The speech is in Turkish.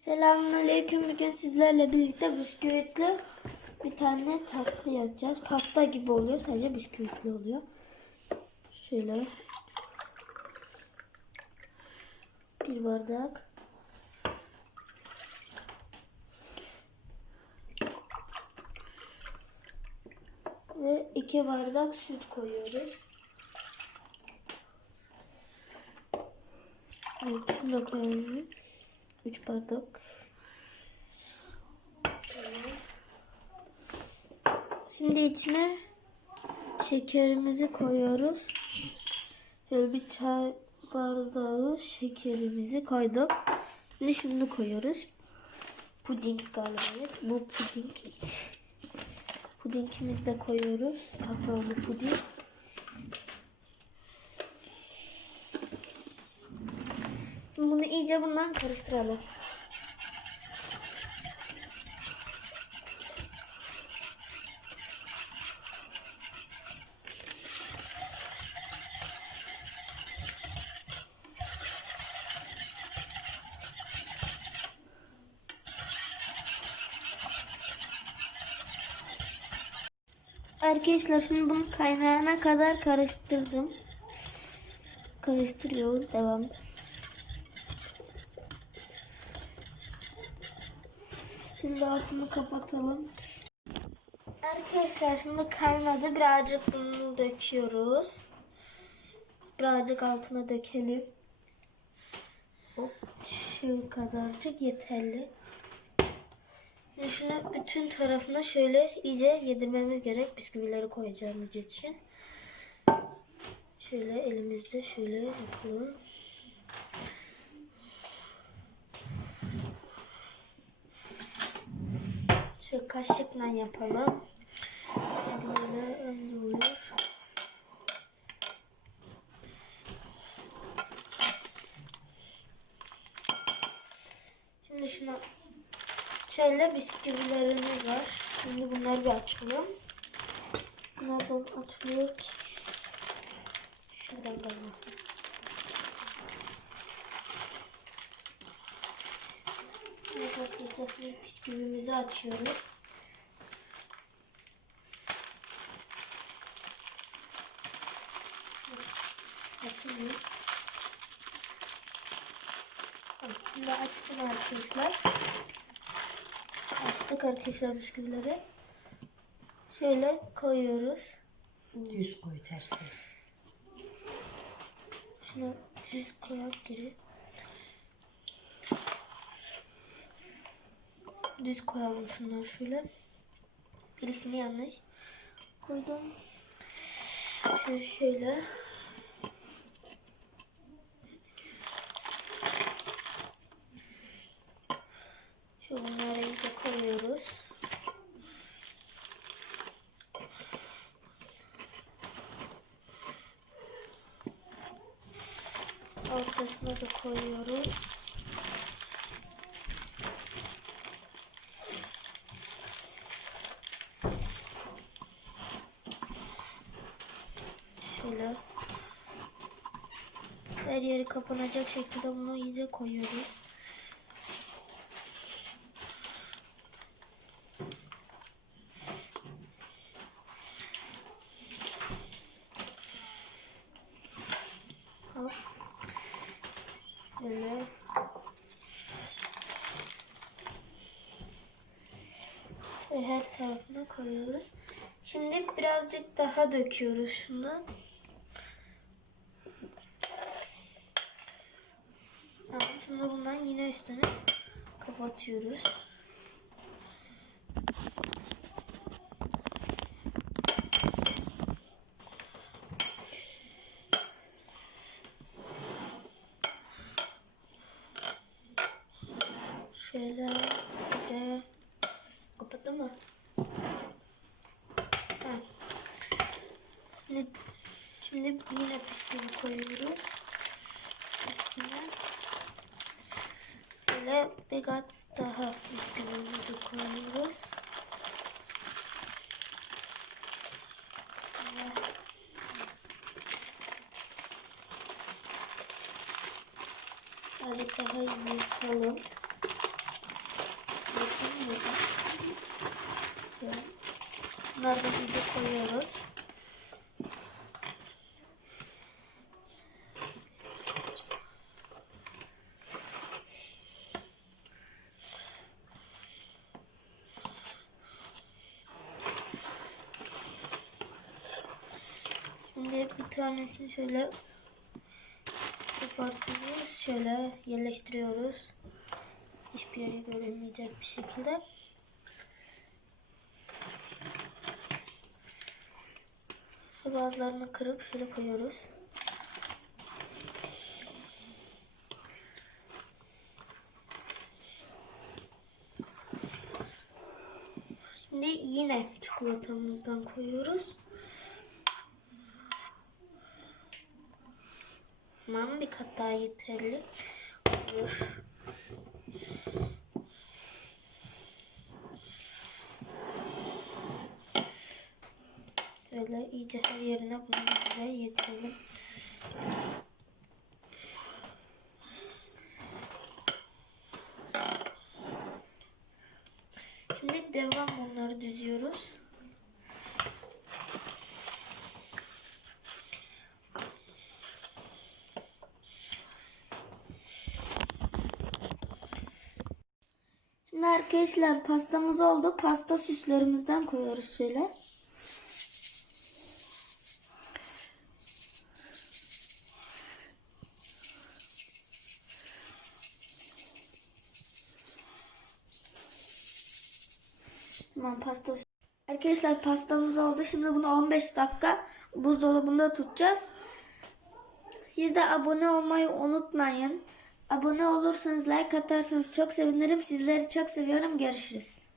Selamünaleyküm. Bugün sizlerle birlikte bisküvitli bir tane tatlı yapacağız. Pasta gibi oluyor. Sadece bisküvitli oluyor. Şöyle. Bir bardak. Ve iki bardak süt koyuyoruz. Evet, şunu da koyalım. 3 bardak. Şimdi içine şekerimizi koyuyoruz. Şöyle bir çay bardağı şekerimizi koyduk. Şimdi şunu koyuyoruz. Puding galiba. Bu puding. Pudingimizi de koyuyoruz. Kakaolu puding. Şimdi Bunu iyice bundan karıştıralım. Arkadaşlar şimdi bunu kaynayana kadar karıştırdım. Karıştırıyoruz. Devam. Şimdi altını kapatalım. Arkadaşlar şimdi kaynadı. Birazcık bunu döküyoruz. Birazcık altına dökelim. Hop, şu kadarcık yeterli. Şunu bütün tarafına şöyle iyice yedirmemiz gerek. Bisküvileri koyacağımız için. Şöyle elimizde şöyle yapalım. Şöyle kaşıkla yapalım. Böyle önce oluyor. Şimdi şuna şöyle bisküvilerimiz var. Şimdi bunları bir açalım. Nereden açılıyor ki? Şuradan galiba. Arkadaşlar bisküvimizi açıyoruz. Açılıyor. Şimdi açtım arkadaşlar. Açtık arkadaşlar bisküvileri. Şöyle koyuyoruz. Düz koy tersi. Şunu düz koyak geri. Düz koyalım şunları şöyle. Birisini yanlış koydum. Şöyle şöyle. Şu bunları iyice koyuyoruz. Ortasına da koyuyoruz. Şöyle her yeri kapanacak şekilde bunu iyice koyuyoruz. Ve her tarafına koyuyoruz. Şimdi birazcık daha döküyoruz şunu. Tamam, şimdi bundan yine üstünü kapatıyoruz. Şöyle de kapattın mı? Şimdi, yine bisküvi koyuyoruz. şöyle bir kat daha üstümüzü koyuyoruz. Şöyle daha yıkalım. Bakın burada. Bunları da koyuyoruz. Bir tanesini şöyle kopartıyoruz. Şöyle yerleştiriyoruz. Hiçbir yere görünmeyecek bir şekilde. Bazılarını kırıp şöyle koyuyoruz. Şimdi yine çikolatamızdan koyuyoruz. Tamam bir kat daha yeterli olur. Şöyle iyice her yerine bunu güzel yedirelim. Şimdi devam Şimdi arkadaşlar pastamız oldu. Pasta süslerimizden koyuyoruz şöyle. Tamam pasta. Arkadaşlar pastamız oldu. Şimdi bunu 15 dakika buzdolabında tutacağız. Siz de abone olmayı unutmayın. Abone olursanız, like atarsanız çok sevinirim. Sizleri çok seviyorum. Görüşürüz.